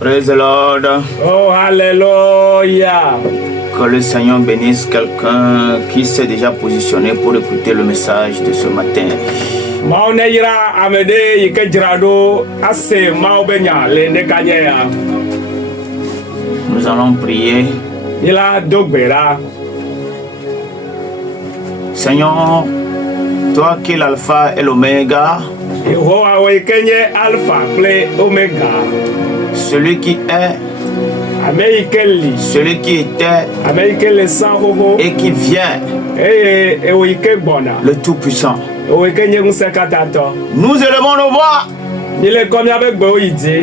Praise the Lord. Oh, alléluia. Que le Seigneur bénisse quelqu'un qui s'est déjà positionné pour écouter le message de ce matin. Nous allons prier. Seigneur, toi qui es l'alpha et l'oméga, celui qui est, celui qui était et qui vient, le Tout-Puissant. Nous élevons nos voix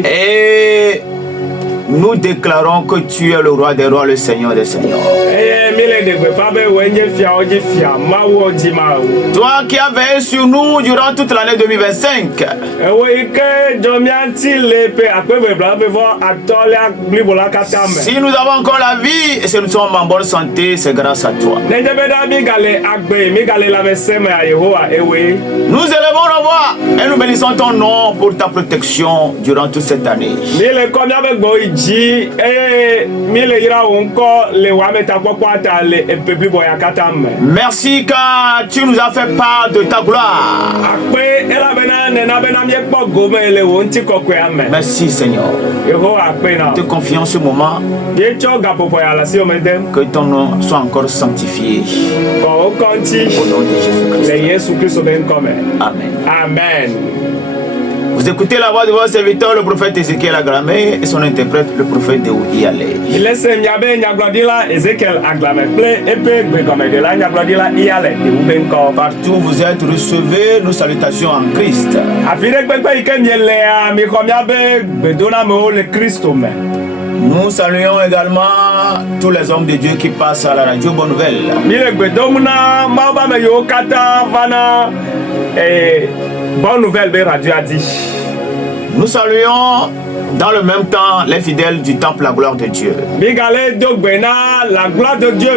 et nous déclarons que tu es le roi des rois, le Seigneur des seigneurs. Toi qui as veillé sur nous durant toute l'année 2025. Si nous avons encore la vie et si nous sommes en bonne santé, c'est grâce à toi. Nous élevons nos voix et nous bénissons ton nom pour ta protection durant toute cette année. Merci car tu nous as fait part de ta gloire. Merci Seigneur. Te confions ce moment. Que ton nom soit encore sanctifié. Au nom de Jésus-Christ. Amen. Amen. Vous écoutez la voix de votre serviteur, le prophète Ézéchiel Aglamé, et son interprète, le prophète Déoudi Alé. Partout où vous êtes, recevez nos salutations en Christ. Nous saluons également tous les hommes de Dieu qui passent à la radio Bonne Nouvelle. Bonne Nouvelle, radio a dit. Nous saluons dans le même temps les fidèles du temple La Gloire de Dieu. La gloire de Dieu.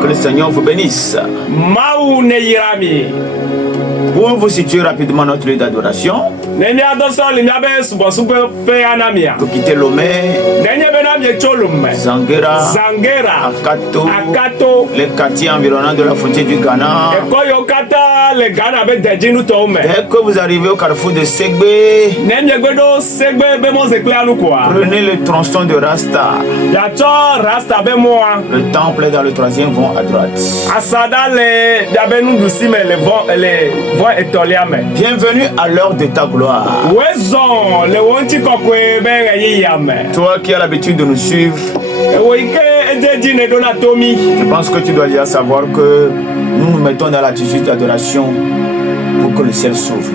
Que le Seigneur vous bénisse. Pour vous situer rapidement notre lieu d'adoration, pour quitter Lomé, Zangera, Akato, les quartiers environnants de la frontière du Ghana. Dès que vous arrivez au carrefour de Segbe, prenez le tronçon de Rasta. Le temple est dans le 3e vont à droite. Bienvenue à l'heure de ta gloire. Toi qui as l'habitude de nous suivre, je pense que tu dois déjà savoir que nous nous mettons dans l'attitude d'adoration pour que le ciel s'ouvre.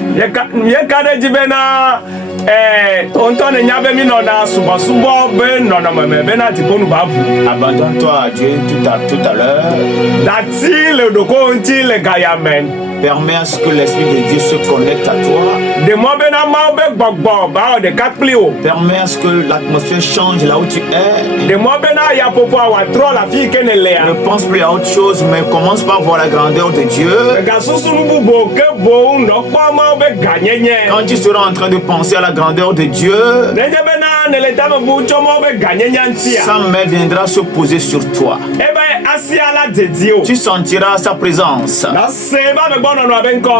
Abandonne-toi à Dieu tout à l'heure. Permets à ce que l'Esprit de Dieu se connecte à toi. Permets à ce que l'atmosphère change là où tu es. Ne pense plus à autre chose, mais commence par voir la grandeur de Dieu. Quand tu seras en train de penser à la grandeur de Dieu, sa main viendra se poser sur toi. Tu sentiras sa présence.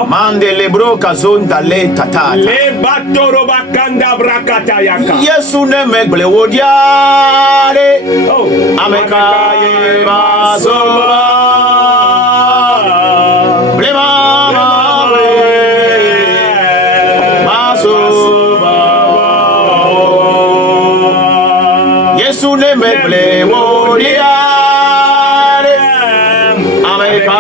Mandelebro kazon dale tata. Yesu ne megle wodiare. Ameka ye basoba. Blema basoba. Yesu ne megle wodiare. Ameka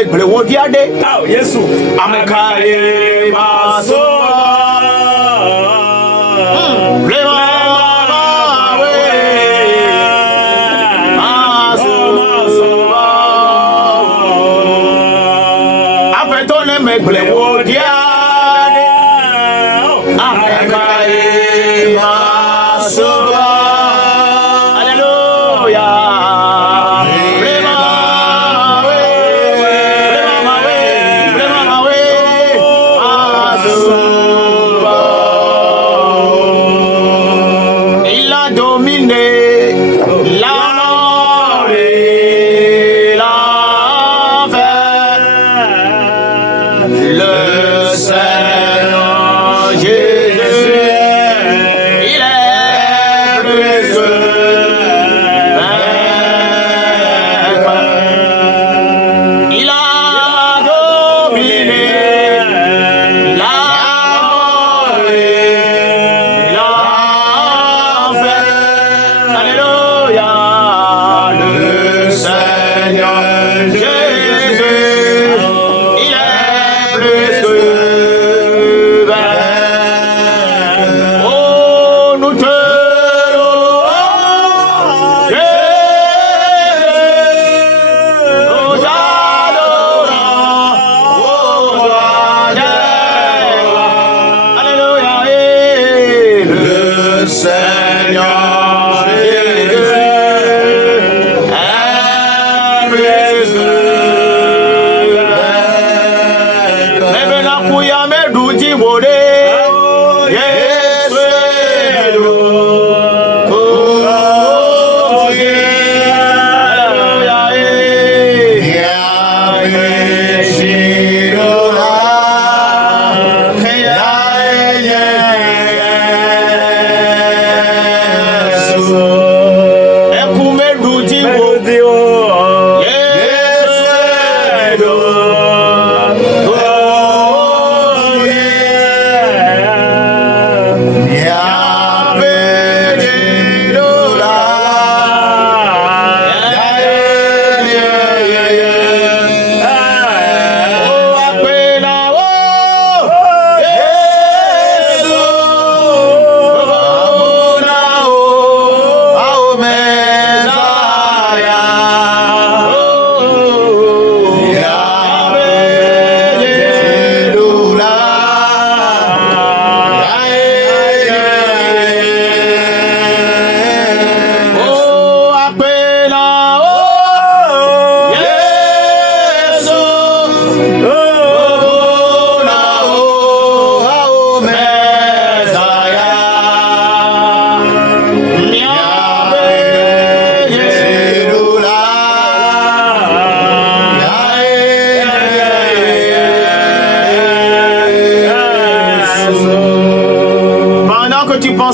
me ble wodiade. Oh, Yesu. Amekaye masoba. Après ton me ble wodiade. Amekaye masoba.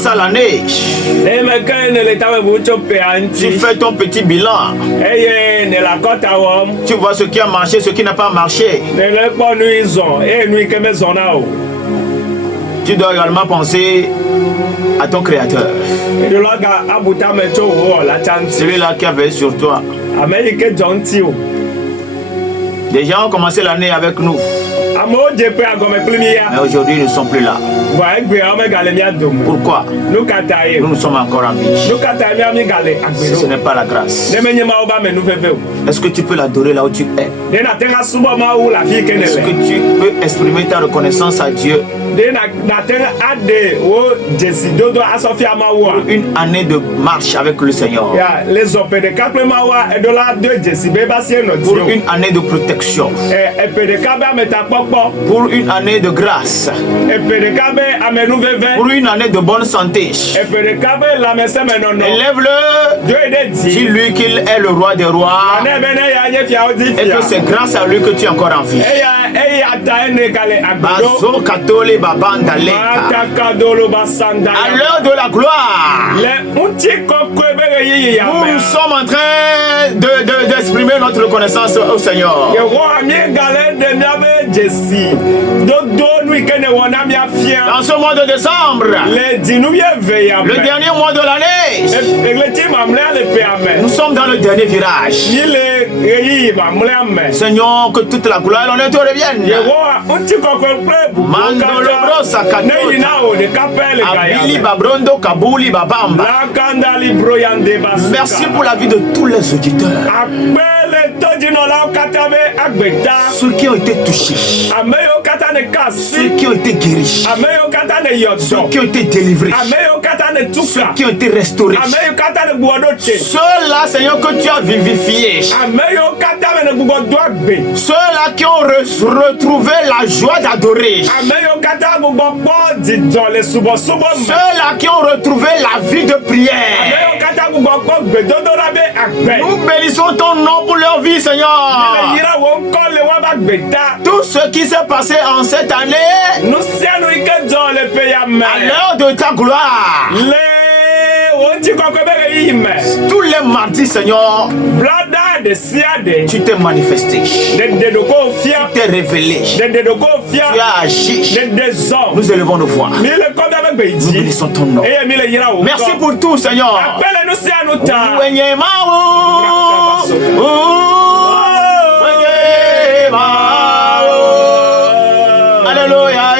À la neige. Tu fais ton petit bilan. Tu vois ce qui a marché, ce qui n'a pas marché. Tu dois également penser à ton créateur. Celui-là qui avait sur toi. Les gens ont commencé l'année avec nous. Mais aujourd'hui, ils ne sont plus là. Pourquoi? Nous sommes encore en vie. Si ce n'est pas la grâce. Est-ce que tu peux l'adorer là où tu es? Est-ce que tu peux exprimer ta reconnaissance à Dieu? Une année de marche avec le Seigneur. Pour une année de protection. Pour une année de grâce. Pour une année de bonne santé. Élève-le. Dis-lui qu'il est le roi des rois. Et que c'est grâce à lui que tu es encore en vie. À l'heure de la gloire, nous sommes en train d'exprimer notre reconnaissance au Seigneur. Dans ce mois de décembre, le dernier mois de l'année, Nous sommes dans le dernier virage. Seigneur, que toute la gloire et l'honneur te reviennent. Mandolobro Sakatota, Abili Babrondo Kabouli Babamba. Merci pour la vie de tous les auditeurs. Ceux qui ont été touchés, ceux qui ont été guéris, ceux qui ont été délivrés, ceux qui ont été restaurés, ceux-là, Seigneur, que tu as vivifiés, ceux-là qui ont retrouvé la joie d'adorer, ceux-là qui ont retrouvé la vie de prière. Nous bénissons ton nom pour leur vie, Seigneur. Tout ce qui s'est passé en cette année, à l'heure de ta gloire, tous les mardis, Seigneur, tu t'es manifesté, tu t'es révélé, tu as agi. Nous élevons nos voix, nous bénissons ton nom. Merci pour tout, Seigneur. Alléluia.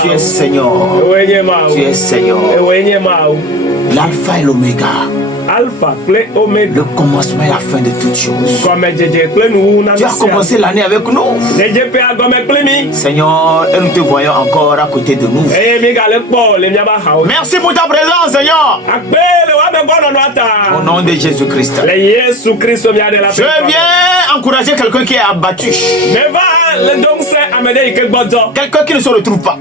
Tu es Seigneur. Tu es Seigneur. L'alpha et l'oméga. Alpha, Omega. Le commencement et la fin de toutes choses. Tu as commencé l'année avec nous. Seigneur, et nous te voyons encore à côté de nous. Merci pour ta présence, Seigneur. Au nom de Jésus-Christ. Je viens encourager quelqu'un qui est abattu. Quelqu'un qui ne se retrouve pas.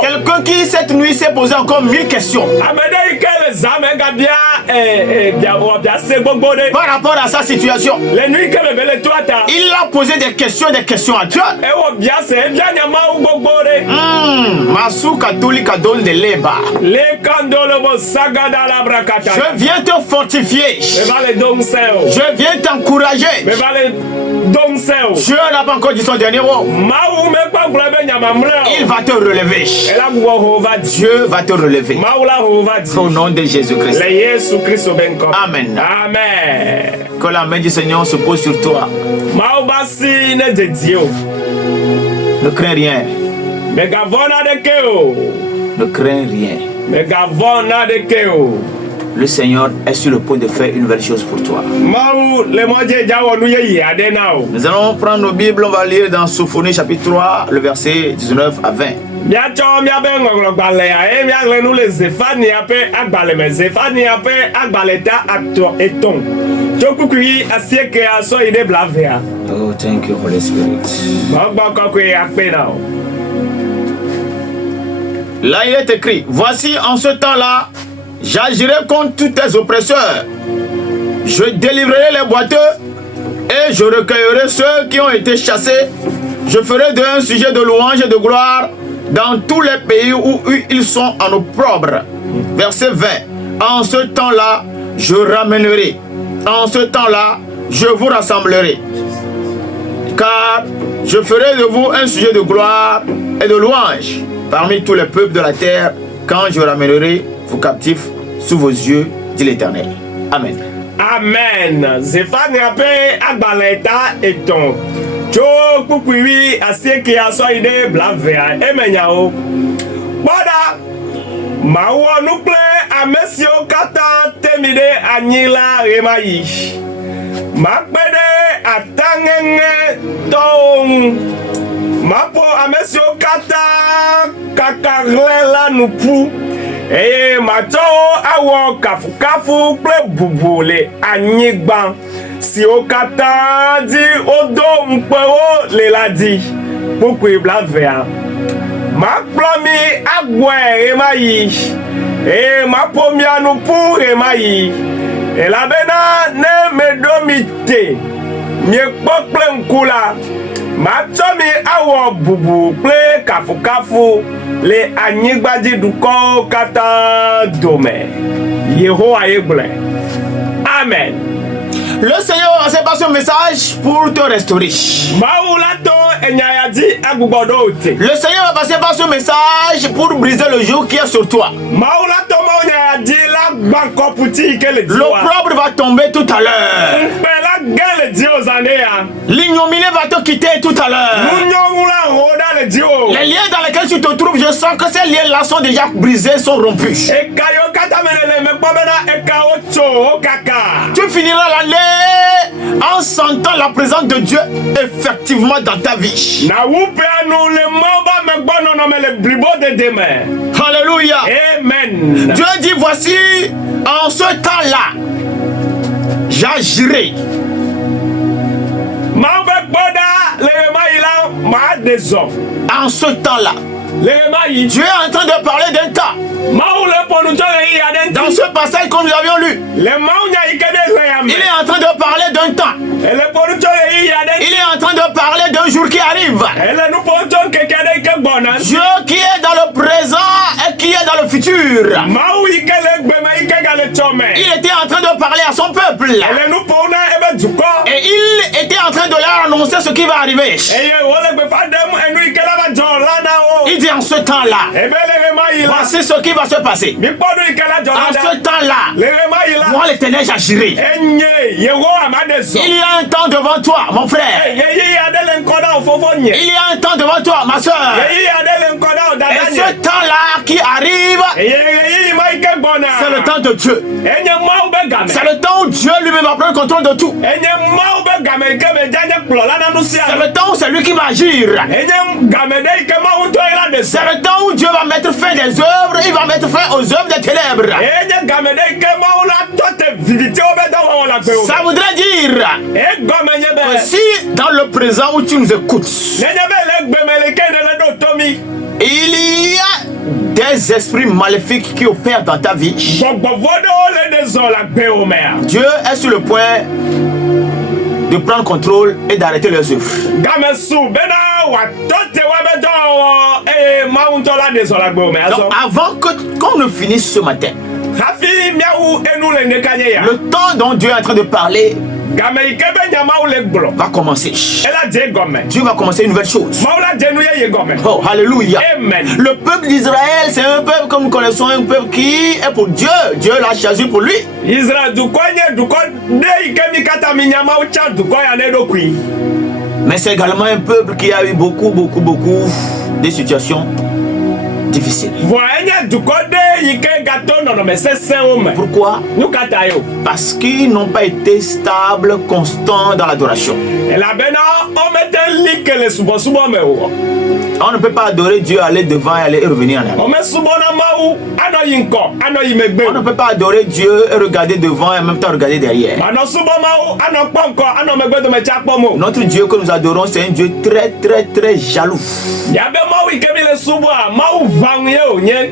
Quelqu'un qui cette nuit s'est posé encore 1000 questions par rapport à sa situation. Il a posé des questions à Dieu. Masuka Tulika donne de l'Eba. Je viens te fortifier. Je viens t'encourager. Dieu n'a pas encore dit son dernier mot. Il va te relever. Dieu va te relever. Au nom de Jésus-Christ. Amen. Amen. Que la main du Seigneur se pose sur toi. Ne crains rien. Ne crains rien. Le Seigneur est sur le point de faire une nouvelle chose pour toi. Nous allons prendre nos Bibles, on va lire dans Sophonie chapitre 3, le verset 19 à 20. Oh, thank you, Holy Spirit. Là, il est écrit, voici en ce temps-là, j'agirai contre tous tes oppresseurs. Je délivrerai les boiteux et je recueillerai ceux qui ont été chassés. Je ferai d'eux un sujet de louange et de gloire dans tous les pays où ils sont en opprobre. Verset 20. En ce temps-là, je ramènerai en ce temps-là, je vous rassemblerai, car je ferai de vous un sujet de gloire et de louange parmi tous les peuples de la terre, quand je ramènerai vos captifs sous vos yeux, dit l'Éternel. Amen. Amen. Zéphane appelle Agbaleta et ton. Tcho Kukui Asieki Asoide Blavea Emenyao. Bada Mawa Nuple Amesio Kata Temide Anila Remayi. Makbede Atangenge Tong. Mapo Amesio Kata Kakarela Nupu. Eye mato awo kafu ple bubule anyigban si o kata di odo mpero le ladi poku ibla vea ma plomi agwe emayi ma pomi anupu emayi la bena ne medomite mie pokple nkula ma tomi awo bubu ple kafu le anyigbaji duko kata dome Yehowa eble. Amen. Le Seigneur va passer par ce message pour te restaurer. Le Seigneur va passer par ce message pour briser le joug qui est sur toi. L'opprobre va tomber tout à l'heure. L'ignominie va te quitter tout à l'heure. Les liens dans lesquels tu te trouves, je sens que ces liens-là sont déjà brisés, sont rompus. Tu finiras l'année en sentant la présence de Dieu effectivement dans ta vie. Alléluia. Amen. Dieu dit, voici, en ce temps-là, j'agirai. En ce temps-là, Dieu est en train de parler d'un temps. Dans ce passage que nous avions lu, il est en train de parler d'un temps. Il est en train de parler d'un jour qui arrive. Dieu qui est dans le présent et qui est dans le futur. Il était en train de parler à son peuple. Et il était en train de leur annoncer ce qui va arriver. Il dit en ce temps-là, voici ce qui va se passer. En ce temps-là, moi l'Éternel j'agirai. Il y a un temps devant toi, mon frère. Il y a un temps devant toi, ma soeur. Et ce temps-là qui arrive, c'est le temps de Dieu. C'est le temps où Dieu lui-même va prendre le contrôle de tout. C'est le temps où c'est lui qui va agir. C'est le temps où Dieu va mettre fin des œuvres, il va mettre fin aux œuvres des ténèbres. Ça voudrait dire que si dans le présent où tu nous écoutes, il y a des esprits maléfiques qui opèrent dans ta vie, Dieu est sur le point de prendre contrôle et d'arrêter leurs œuvres. Donc avant qu'on ne finisse ce matin, le temps dont Dieu est en train de parler va commencer. Dieu va commencer une nouvelle chose. Oh, alléluia. Amen. Le peuple d'Israël, c'est un peuple comme nous connaissons, un peuple qui est pour Dieu. Dieu l'a choisi pour lui. Mais c'est également un peuple qui a eu beaucoup de situations difficiles. Pourquoi? Parce qu'ils n'ont pas été stables, constants dans l'adoration. On ne peut pas adorer Dieu, aller devant et aller revenir en arrière. On ne peut pas adorer Dieu et regarder devant et en même temps regarder derrière. Notre Dieu que nous adorons, c'est un Dieu très jaloux.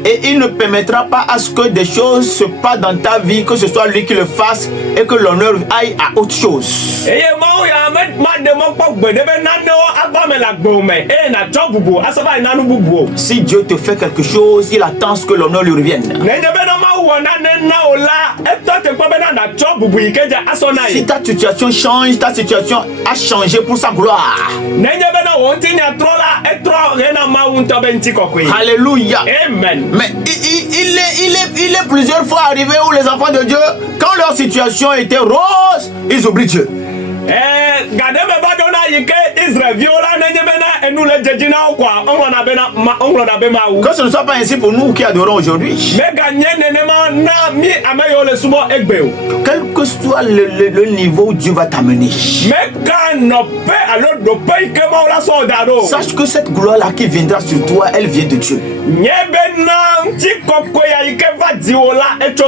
Et il ne permettra pas à ce que des choses se passent dans ta vie, que ce soit lui qui le fasse et que l'honneur aille à autre chose. Si Dieu te fait quelque chose, il attend que l'honneur lui revienne. Si ta situation change, ta situation a changé pour sa gloire. Alléluia. Amen. Mais il est plusieurs fois arrivé où les enfants de Dieu, quand leur situation était rose, ils oublient Dieu. Que ce ne soit pas ainsi pour nous qui adorons aujourd'hui. Quel que soit le niveau où Dieu va t'amener, sache que cette gloire-là qui viendra sur toi, elle vient de Dieu.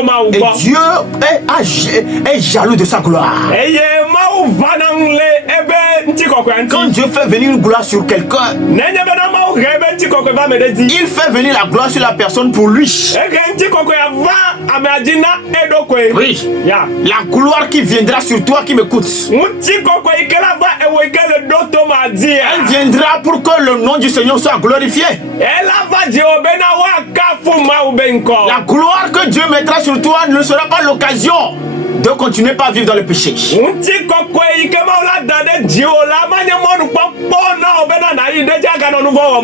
Et Dieu est jaloux de sa gloire. Quand Dieu fait venir une gloire sur quelqu'un, il fait venir la gloire sur la personne pour lui. Oui. La gloire qui viendra sur toi qui m'écoute, elle viendra pour que le nom du Seigneur soit glorifié. La gloire que Dieu mettra sur toi ne sera pas l'occasion de continuer pas à vivre dans le péché.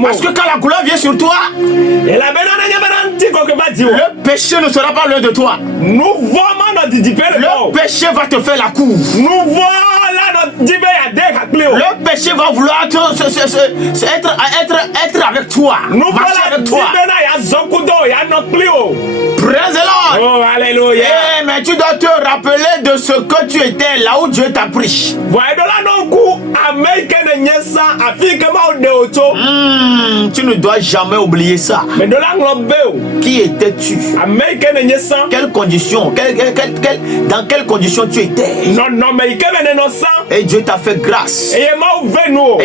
Parce que quand la gloire vient sur toi, le péché ne sera pas loin de toi. Le péché va te faire la cour. Le péché va vouloir être avec toi, marcher avec toi. Praise the Lord. Oh, alléluia. Mais tu dois te rappeler de ce que tu étais là où Dieu t'a pris. Tu ne dois jamais oublier ça. Qui étais-tu? Quelles conditions? Dans quelles conditions tu étais? Et Dieu t'a fait grâce. Et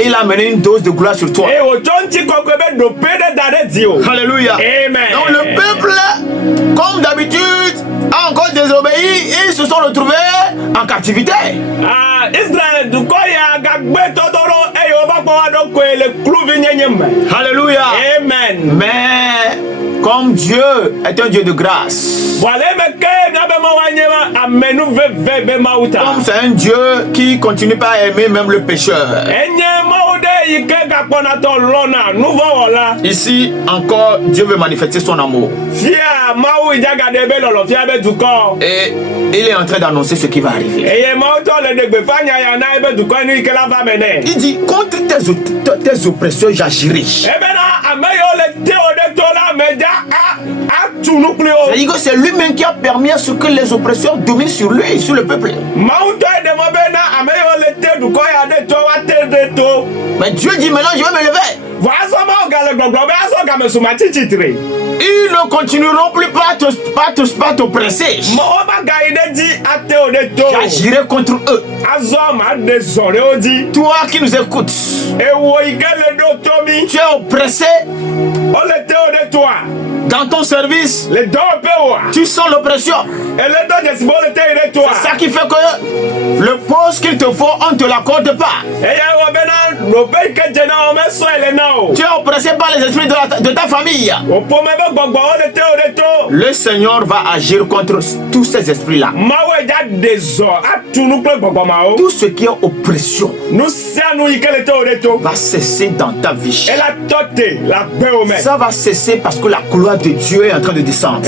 il a amené une dose de gloire sur toi. Alléluia. Amen. Donc le peuple, comme d'habitude, a encore désobéi. Ils se sont retrouvés en captivité. Alléluia. Amen. Mais comme Dieu est un Dieu de grâce, comme c'est un Dieu qui continue pas à aimer même le pécheur, ici encore Dieu veut manifester son amour. Et il est en train d'annoncer ce qui va arriver. Il dit, contre tes oppresseurs j'agirai. C'est lui-même qui a permis à ce que les oppresseurs dominent sur lui, sur le peuple. Mais Dieu dit maintenant je vais me lever. Ils ne continueront plus pas t'oppresser. J'agirai contre eux. Toi qui nous écoutes, tu es oppressé dans ton service, tu sens l'oppression. C'est ça qui fait que le poste qu'il te faut, on ne te l'accorde pas. Tu es oppressé par les esprits de ta famille. Le Seigneur va agir contre tous ces esprits-là. Tout ce qui est oppression va cesser dans ta vie. Ça va cesser parce que la gloire de Dieu est en train de descendre.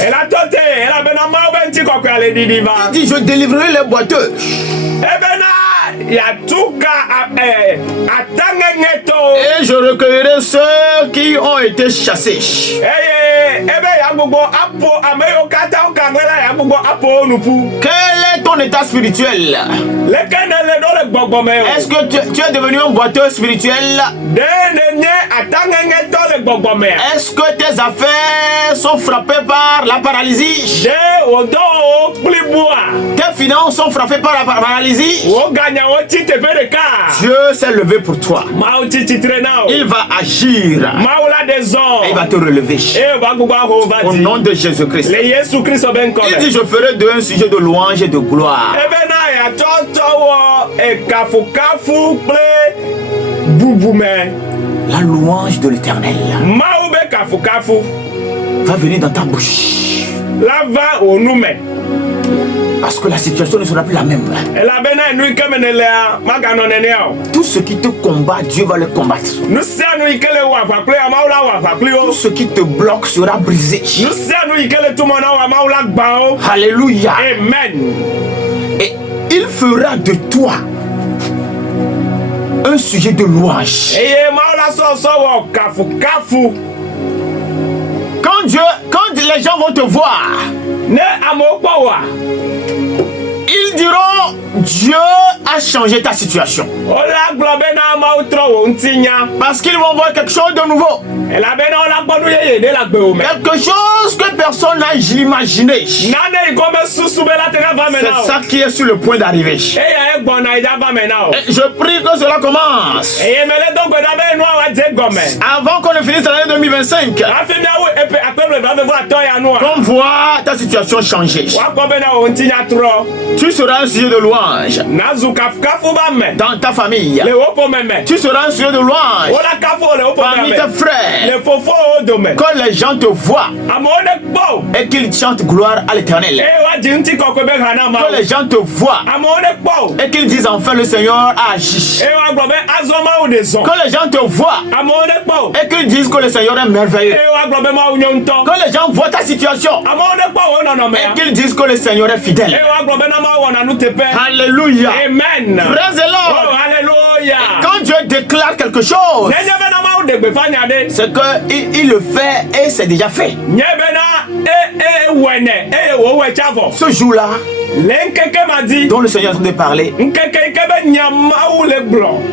Il dit, je délivrerai les boiteux. Et je recueillerai ceux qui ont été chassés. Quel est ton état spirituel? Est-ce que tu es devenu un boiteux spirituel? Est-ce que tes affaires sont frappées par la paralysie? Tes finances sont frappées par la paralysie? Dieu s'est levé pour toi. Il va agir. Et il va te relever. Au nom de Jésus-Christ. Il dit, je ferai d'eux un sujet de louange et de gloire. La louange de l'Éternel va venir dans ta bouche. Parce que la situation ne sera plus la même. Tout ce qui te combat, Dieu va le combattre. Tout ce qui te bloque sera brisé. Alléluia. Amen. Et il fera de toi un sujet de louange. Quand les gens vont te voir, ils diront, Dieu a changé ta situation. Parce qu'ils vont voir quelque chose de nouveau. Quelque chose que personne n'a imaginé. C'est ça qui est sur le point d'arriver. Et je prie que cela commence. Avant qu'on ne finisse l'année 2025. Qu'on voit ta situation changer. Tu seras un sujet de louange. Dans ta famille. Tu seras un sujet de louange. Parmi tes frères. Quand les gens te voient et qu'ils chantent gloire à l'Éternel. Quand les gens te voient et qu'ils disent enfin le Seigneur a agi. Quand les gens te voient et qu'ils disent que le Seigneur est merveilleux. Quand les gens voient ta situation et qu'ils disent que le Seigneur est fidèle. Alléluia. Amen. Praise the Lord. Oh, alléluia. Quand Dieu déclare quelque chose, c'est qu'il le fait et c'est déjà fait. Ce jour-là, dont le Seigneur est en train de parler,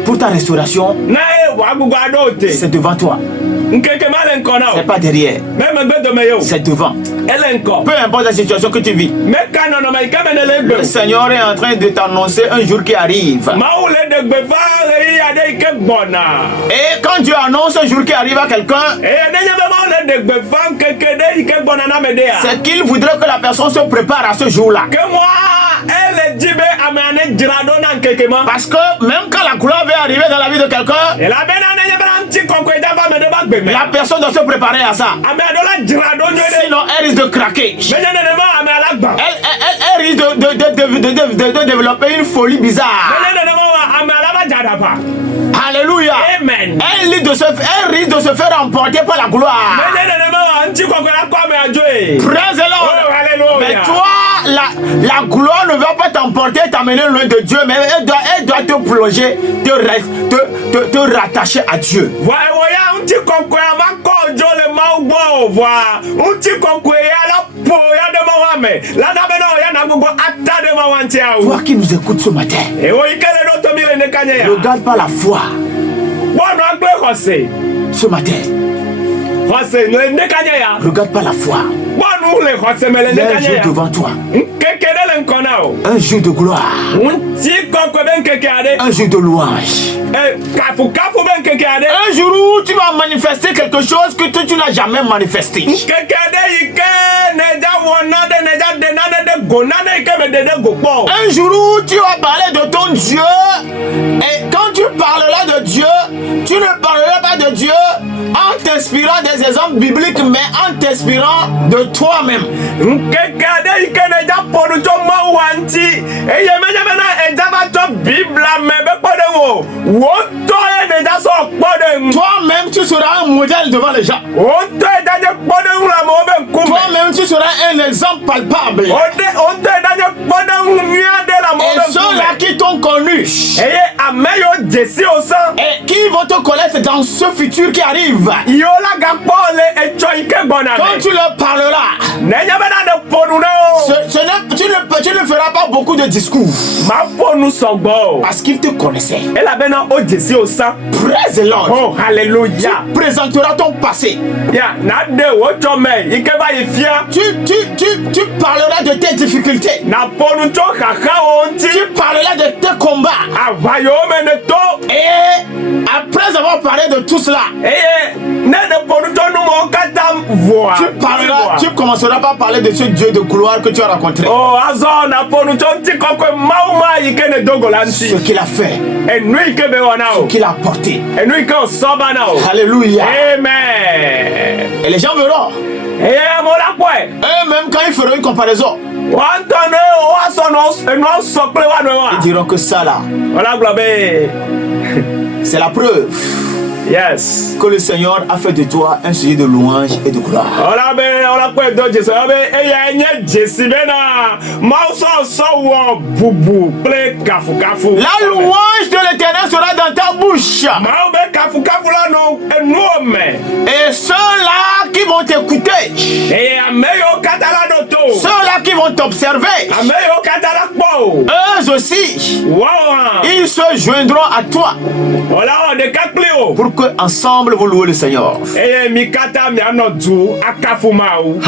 pour ta restauration, c'est devant toi. C'est pas derrière. C'est devant. Peu importe la situation que tu vis, le Seigneur est en train de t'annoncer un jour qui arrive. Et quand Dieu annonce un jour qui arrive à quelqu'un, c'est qu'il voudrait que la personne se prépare à ce jour-là. Parce que même quand la gloire va arriver dans la vie de quelqu'un, la personne doit se préparer à ça. Sinon, elle risque de craquer. Elle risque de développer une folie bizarre. Alléluia. Amen. Elle risque de se faire emporter par la gloire. Praise the Lord. Oh, alléluia. Mais toi, la gloire ne va pas t'emporter, t'amener loin de Dieu, mais elle doit te plonger, te rattacher à Dieu. Toi qui nous écoutes ce matin, regarde par la foi ce matin. Regarde par la foi. Il y a un jour devant toi. Un jour de gloire. Un jour de louange. Un jour où tu vas manifester quelque chose que tu n'as jamais manifesté. Un jour où tu vas parler de ton Dieu. Et quand tu parleras de Dieu, tu ne parleras pas de Dieu en t'inspirant des exemples bibliques, mais en t'inspirant de toi-même. Toi-même, tu seras un modèle devant les gens. Toi-même, tu seras un exemple palpable. Et ceux-là qui t'ont connu ameyo jesi osan. Et qui vont te connaître dans ce futur qui arrive. Yola gapole echo ike bonane. Quand tu leur parleras, Nenya bena de ponu no. tu ne feras pas beaucoup de discours. Ma ponu sogbo. Parce qu'ils te connaissaient. Et la bena o jesi osan. Praise the Lord. Oh, hallelujah. Tu présenteras ton passé. Ya, na de wocho me, ike va ifia. Tu parleras de tes difficultés. Na ponu cho kaka onti. Tu parleras de tes combats. Avayo meneto. Et après avoir parlé de tout cela, tu commenceras par parler de ce Dieu de gloire que tu as rencontré. Oh, ce qu'il a fait, ce qu'il a apporté. Alléluia. Amen. Et les gens verront. Eux-mêmes, quand ils feront une comparaison, ils diront que ça là, c'est la preuve. Yes. Que le Seigneur a fait de toi un sujet de louange et de gloire. La louange de l'Éternel sera dans ta bouche. Et ceux-là qui vont t'écouter, ceux-là qui vont t'observer, eux aussi, ils se joindront à toi pour que ensemble vous louez le Seigneur.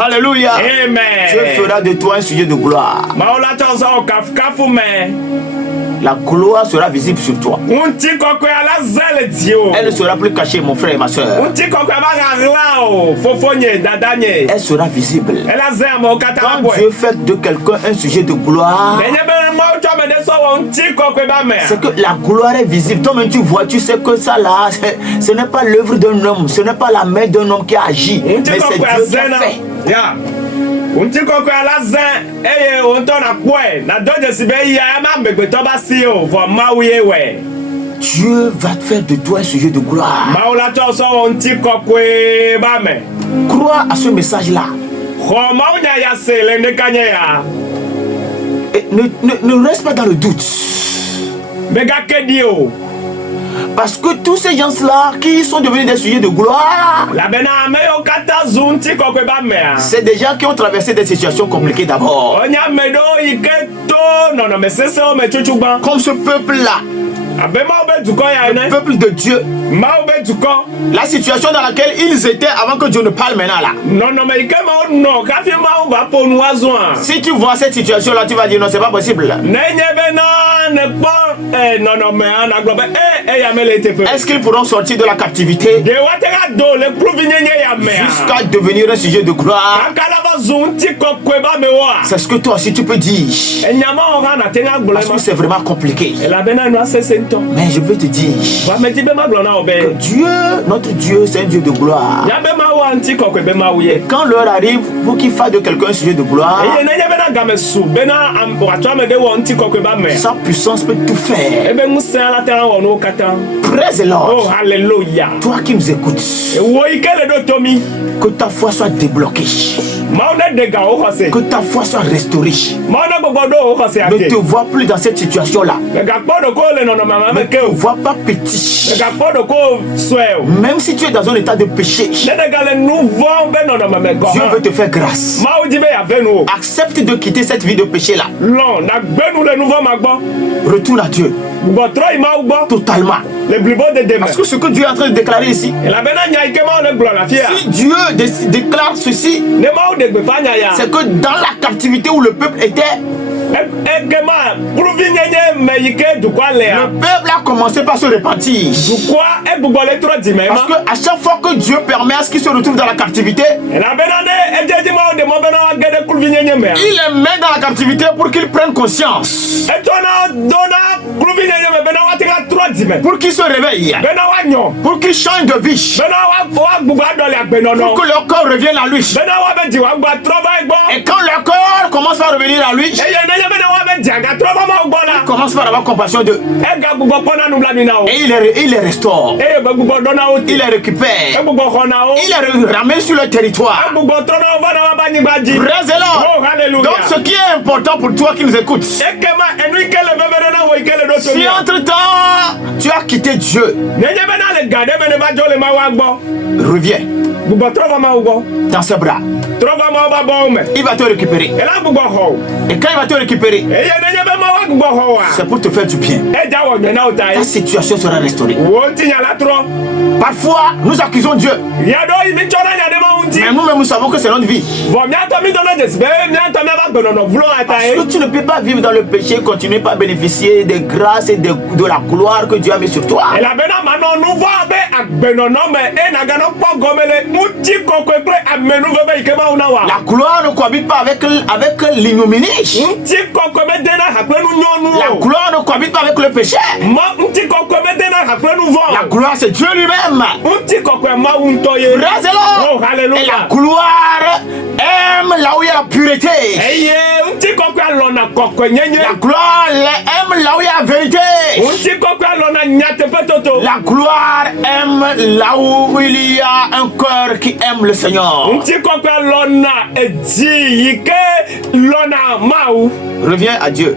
Alléluia. Amen. Dieu fera de toi un sujet de gloire. La gloire sera visible sur toi. Elle ne sera plus cachée, mon frère et ma soeur. Elle sera visible. Quand Dieu fait de quelqu'un un sujet de gloire, c'est que la gloire est visible. Toi-même tu vois, tu sais que ça là, ce n'est pas l'œuvre d'un homme, ce n'est pas la main d'un homme qui a agi, mais c'est Dieu qui a fait. Dieu va te faire de toi un sujet de gloire. Crois à ce message-là. Et ne reste pas dans le doute. Parce que tous ces gens-là qui sont devenus des sujets de gloire, c'est des gens qui ont traversé des situations compliquées d'abord. Comme ce peuple-là, le peuple de Dieu, la situation dans laquelle ils étaient avant que Dieu ne parle maintenant là. Si tu vois cette situation là, tu vas dire non, c'est pas possible. Est-ce qu'ils pourront sortir de la captivité jusqu'à devenir un sujet de gloire? C'est ce que toi aussi tu peux dire. Parce que c'est vraiment compliqué. Mais je veux te dire que Dieu, notre Dieu, c'est un Dieu de gloire. Et quand l'heure arrive pour qu'il fasse de quelqu'un un sujet de gloire, sa puissance peut tout faire. Praise the Lord. Oh, hallelujah. Toi qui nous écoutes, que ta foi soit débloquée. Que ta foi soit restaurée. Ne te vois plus dans cette situation-là. Ne te vois pas petit. Même si tu es dans un état de péché, Dieu veut te faire grâce. Accepte de quitter cette vie de péché-là. Retourne à Dieu. Totalement. Parce que ce que Dieu est en train de déclarer ici, si Dieu déclare ceci, c'est que dans la captivité où le peuple était, le peuple a commencé par se repentir. Parce que à chaque fois que Dieu permet à ce qu'il se retrouve dans la captivité, il les met dans la captivité pour qu'ils prennent conscience, pour qu'ils se réveillent, pour qu'ils changent de vie, pour que leur corps revienne à lui. Et quand leur corps commence à revenir à lui, il commence par avoir compassion d'eux. Et il les restaure. Il les récupère. Il les ramène sur le territoire. Praise the Lord. Donc ce qui est important pour toi qui nous écoutes, si entre temps tu as quitté Dieu, reviens dans ses bras. Il va te récupérer. Et quand il va te récupérer, c'est pour te faire du bien. Ta situation sera restaurée. Parfois, nous accusons Dieu. Mais nous-mêmes, nous savons que c'est notre vie. Parce que tu ne peux pas vivre dans le péché, continuer pas à bénéficier des grâces et de la gloire que Dieu a mis sur toi. La gloire ne cohabite pas avec l'ignominie. La gloire ne cohabite pas avec le péché. La gloire, c'est Dieu lui-même. Et la gloire aime là où il y a la pureté. La gloire aime là où il y a la vérité. La gloire aime là où il y a un cœur qui aime le Seigneur. Reviens à Dieu.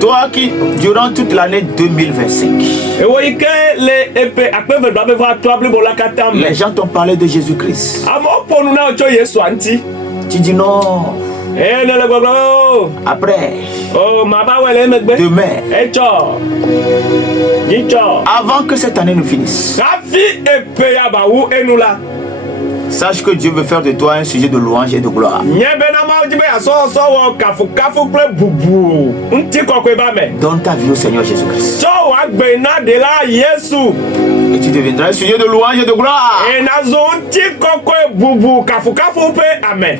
Toi qui, durant toute l'année 2025, les gens t'ont parlé de Jésus-Christ. Tu dis non. Après, demain, avant que cette année ne finisse, sache que Dieu veut faire de toi un sujet de louange et de gloire. Donne ta vie au Seigneur Jésus-Christ. Et tu deviendras un sujet de louange et de gloire.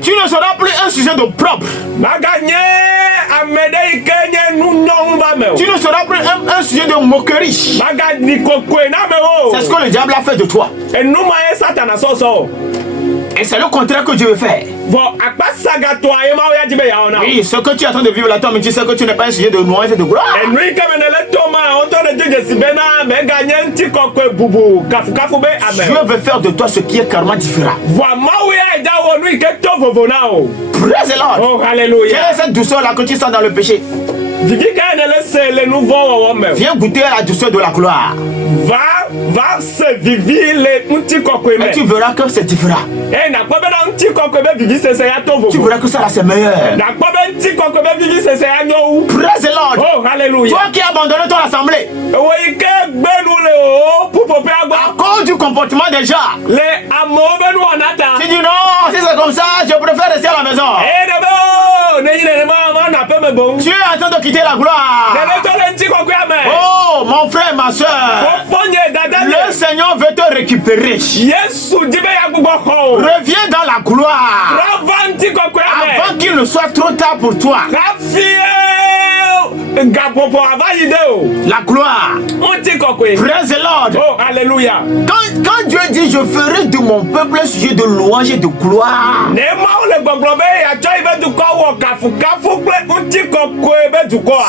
Tu ne seras plus un sujet de propre. Tu ne seras plus un sujet de moquerie. C'est ce que le diable a fait de toi. Et c'est le contraire que Dieu veut faire. Oui, ce que tu es en train de vivre là-dedans, mais tu sais que tu n'es pas un sujet de louange et de gloire. Dieu veut faire de toi ce qui est carrément différent. Praise the Lord. Oh, alléluia. Quelle est cette douceur-là que tu sens dans le péché? Viens goûter à la douceur de la gloire. Va se vivre les et tu verras que c'est différent. Tu verras que ça là c'est meilleur. Praise the Lord. Oh, alléluia. Toi qui as abandonné ton assemblée à cause du comportement des gens, tu dis non, si c'est comme ça, je préfère rester à la maison. Tu es en train de quitter la gloire. Oh, mon frère, ma soeur, le Seigneur veut te récupérer. Reviens dans la gloire avant qu'il ne soit trop tard pour toi. La gloire. Praise the Lord. Oh, alléluia. Quand Dieu dit je ferai de mon peuple un sujet de louange et de gloire,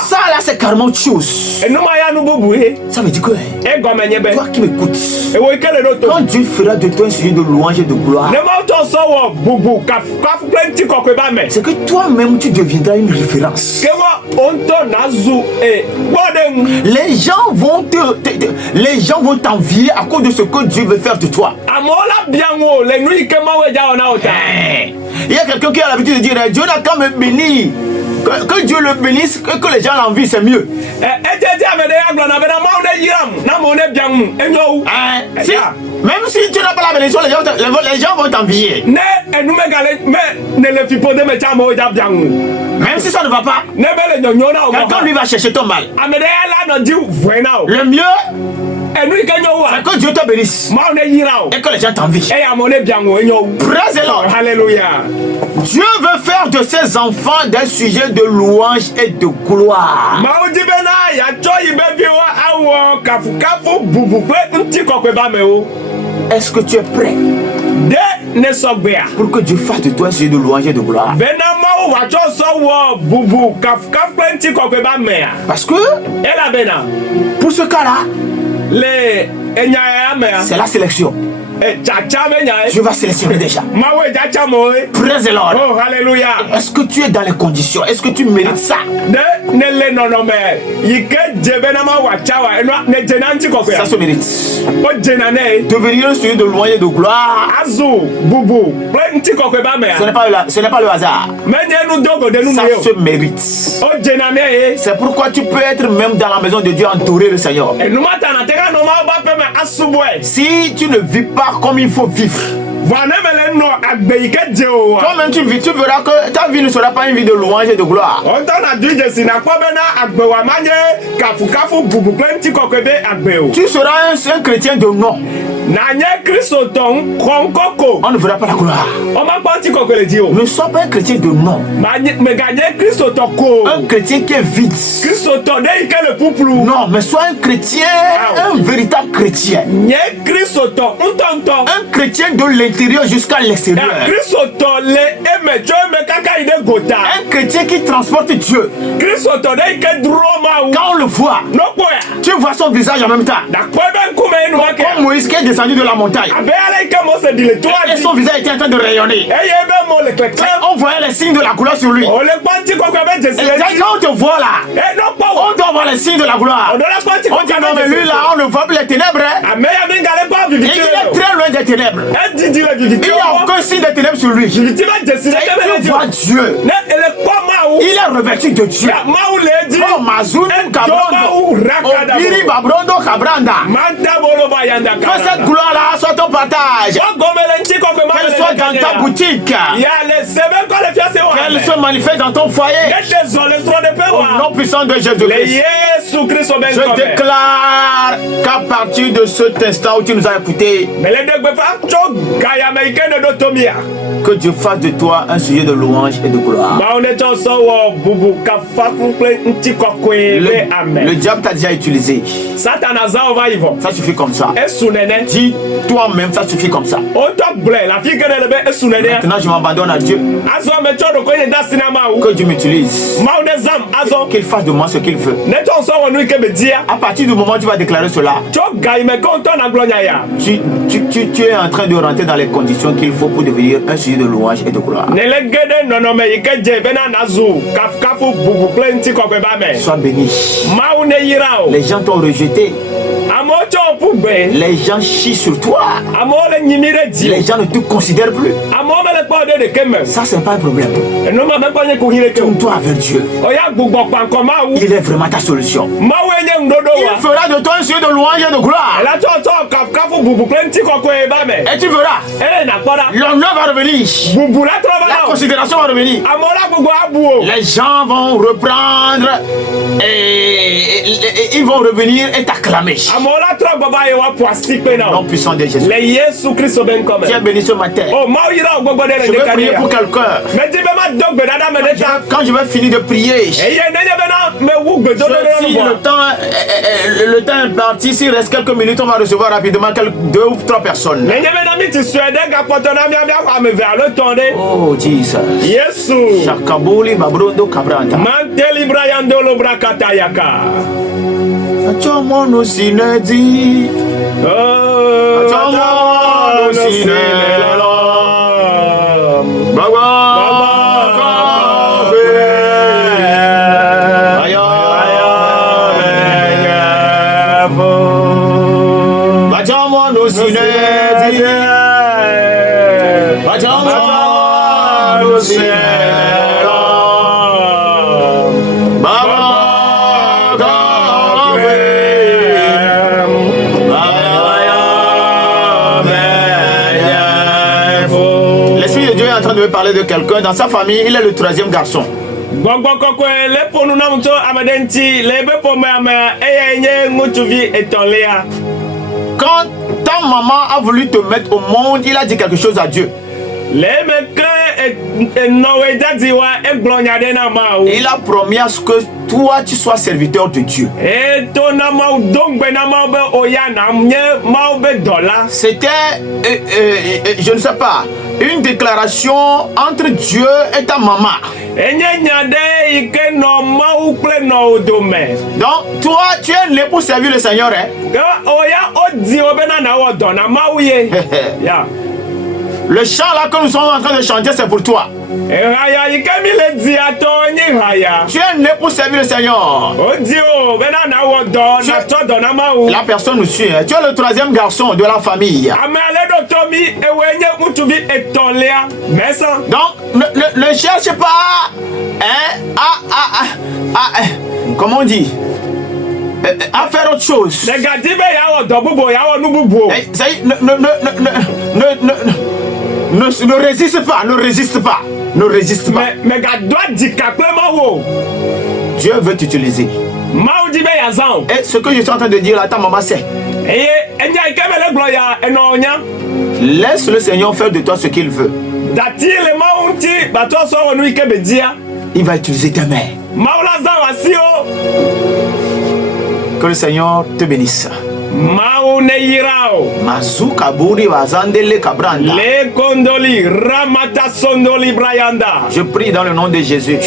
ça là c'est carrément autre chose. Ça veut dire que toi qui m'écoutes, quand Dieu fera de toi un sujet de louange et de gloire, c'est que toi-même tu deviendras une référence. Les gens vont t'envier à cause de ce que Dieu veut faire de toi. Il y a quelqu'un qui a l'habitude de dire Dieu n'a qu'à me bénir. Que Dieu le bénisse, que les gens l'envient, c'est mieux. Même si tu n'as pas la bénédiction, les gens vont t'envier. Même si ça ne va pas, quelqu'un lui va chercher ton mal. Le mieux, c'est que Dieu te bénisse et que les gens t'envient. Praise the Lord. Alléluia. Dieu veut faire de ses enfants des sujets de louange et de gloire. Est-ce que tu es prêt pour que Dieu fasse de toi un sujet de louange et de gloire? Parce que pour ce cas-là, c'est la sélection. Dieu va sélectionner déjà. Praise the Lord. Oh, alléluia. Est-ce que tu es dans les conditions? Est-ce que tu mérites ça? Ça se mérite. Devenir un sujet de louange et de gloire. Ce n'est pas le hasard. Ça se mérite. C'est pourquoi tu peux être même dans la maison de Dieu adorer le Seigneur. Si tu ne vis pas comme il faut vivre, toi-même tu verras que ta vie ne sera pas une vie de louange et de gloire. Tu seras un chrétien de nom. On ne verra pas la gloire. Ne sois pas un chrétien de nom. Un chrétien qui est vide. Non, mais sois un chrétien, un véritable chrétien. Un chrétien de l'intérieur jusqu'à l'extérieur. Un chrétien qui transporte Dieu. Quand on le voit, tu vois son visage en même temps. Comme Moïse qui est descendu de la montagne. Et son visage était en train de rayonner. On voyait les signes de la gloire sur lui. Et quand on te voit là, on doit voir les signes de la gloire. On dit non mais lui là, on ne voit plus les ténèbres. Et il est très loin des ténèbres. Il n'y a aucun signe de ténèbres sur lui. Tu vois Dieu. Il est revêtu de Dieu. Oh Mazoun Kabrondo. Obiri Babrondo Kabranda. Que cette gloire-là soit ton partage. Qu'elle soit dans ta boutique. Qu'elle se manifeste dans ton foyer. Au nom puissant de Jésus-Christ. Je déclare qu'à partir de cet instant où tu nous as écoutés, que Dieu fasse de toi un sujet de louange et de gloire. Le diable t'a déjà utilisé. Ça suffit comme ça. Dis toi-même, ça suffit comme ça. Maintenant, je m'abandonne à Dieu. Que Dieu m'utilise. Qu'il fasse de moi ce qu'il veut. À partir du moment où tu vas déclarer cela, tu es en train de rentrer dans les conditions qu'il faut pour devenir un sujet de louange et de gloire. Sois béni. Les gens t'ont rejeté. Les gens chient sur toi. Les gens ne te considèrent plus. Ça, c'est pas un problème. Tourne-toi vers Dieu. Il est vraiment ta solution. Il fera de toi un sujet de louange et de gloire. Et tu verras, l'honneur va revenir. La considération va revenir. Les gens vont reprendre et ils vont revenir et t'acclamer. Nom puissant de Jésus. Tu es béni ce matin. Je vais prier pour quelqu'un. Quand je vais finir de prier, si le temps est parti, s'il reste quelques minutes, on va recevoir rapidement 2 ou 3 personnes. Oh Jesus. Shakabuli Babrondo Kabranta. Achomono sinedi. Achomono sinelo. Baba. Achomono sinedi. Achomono sinelo. Baba. De parler de quelqu'un dans sa famille, il est le 3e garçon. Quand ta maman a voulu te mettre au monde, il a dit quelque chose à Dieu. Il a promis à ce que toi tu sois serviteur de Dieu. C'était, je ne sais pas, une déclaration entre Dieu et ta maman. Donc toi tu es né pour servir le Seigneur, hein? Le chant là que nous sommes en train de chanter, c'est pour toi. Tu es né pour servir le Seigneur. La personne nous suit. Tu es le troisième garçon de la famille. Donc ne cherche pas, comment on dit, à faire autre chose. Ne résiste pas, ne résiste pas, ne résiste pas. Dieu veut t'utiliser. Et ce que je suis en train de dire là, ta maman sait. Laisse le Seigneur faire de toi ce qu'il veut. Il va utiliser tes mains. Que le Seigneur te bénisse. Mazu kaburi wazandele kabranda. Le kondoli ramata sondoli brayanda. Je prie dans le nom de Jésus.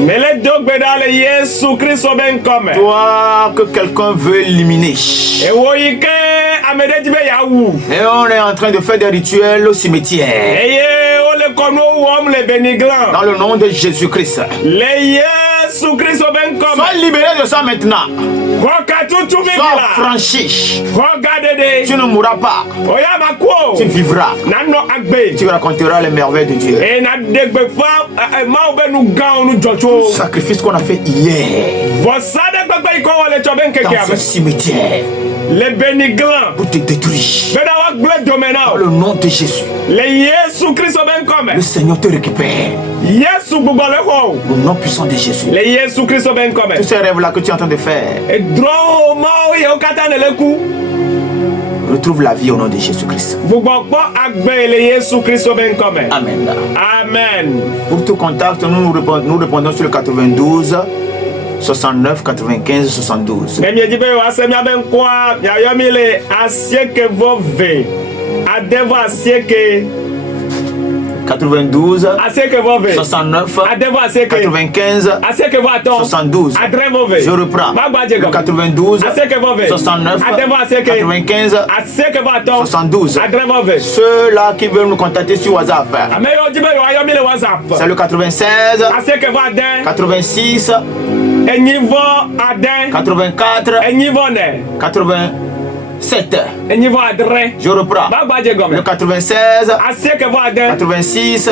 Mele dogbedale Yesu Kristo ben come. Toi que quelqu'un veut éliminer. E woyike amedetibe yawu. Et on est en train de faire des rituels au cimetière. Eye ole kono wom le beniglan. Dans le nom de Jésus-Christ. Le Yesu Kristo ben come. Sois libéré de ça maintenant. Sois franchi. Tu ne mourras pas. Tu vivras. Tu raconteras les merveilles de Dieu. Le sacrifice qu'on a fait hier dans ce cimetière pour te détruire. Dans le nom de Jésus. Le Seigneur te récupère. Au nom puissant de Jésus. Tous ces rêves-là que tu es en train de faire, retrouve la vie au nom de Jésus-Christ. Amen. Amen. Pour tout contact, nous répondons sur le 92 69 95 72. 92 69 95 72. Je reprends. Le 92 69 95 72. Ceux-là qui veulent nous contacter sur WhatsApp, c'est le 96 86 84 87. Je reprends. Le 96 86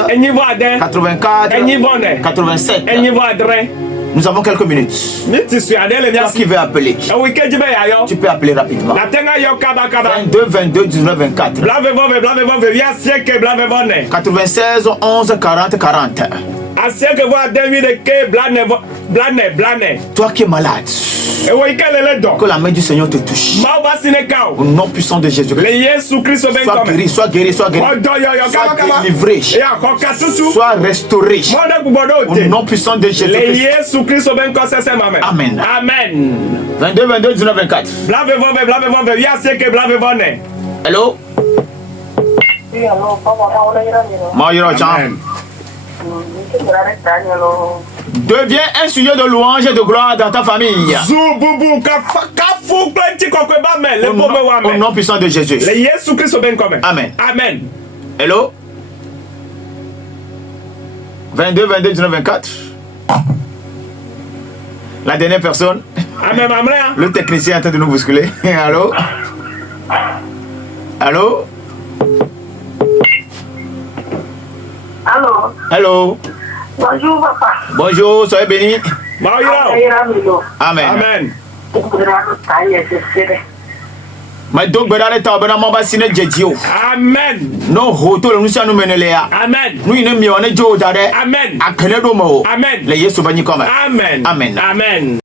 84 87. Nous avons quelques minutes. Qui veut appeler? Tu peux appeler rapidement. 22 22 19 24. 96 11 40 40. Toi qui es malade, que la main du Seigneur te touche. Au nom puissant de Jésus-Christ. Sois guéri, sois guéri, sois guéri. Sois délivré. Sois restauré. Au nom puissant de Jésus-Christ. Amen. Amen. 22 22 19 24. Hello. Amen. Deviens un sujet de louange et de gloire dans ta famille. Au nom puissant de Jésus. Amen. Amen. Hello. 22 22 19 24. La dernière personne. Amen. Le technicien est en train de nous bousculer. Allô. Allô. Allô. Hello. Bonjour papa. Bonjour, soyez bénis. Amen. Amen. Amen. No hoto nous sommes menelea. Amen. Nous ne mi on jo dare. Amen. Akene do mo. Amen. Le Yesu banyi koma. Amen. Amen. Amen.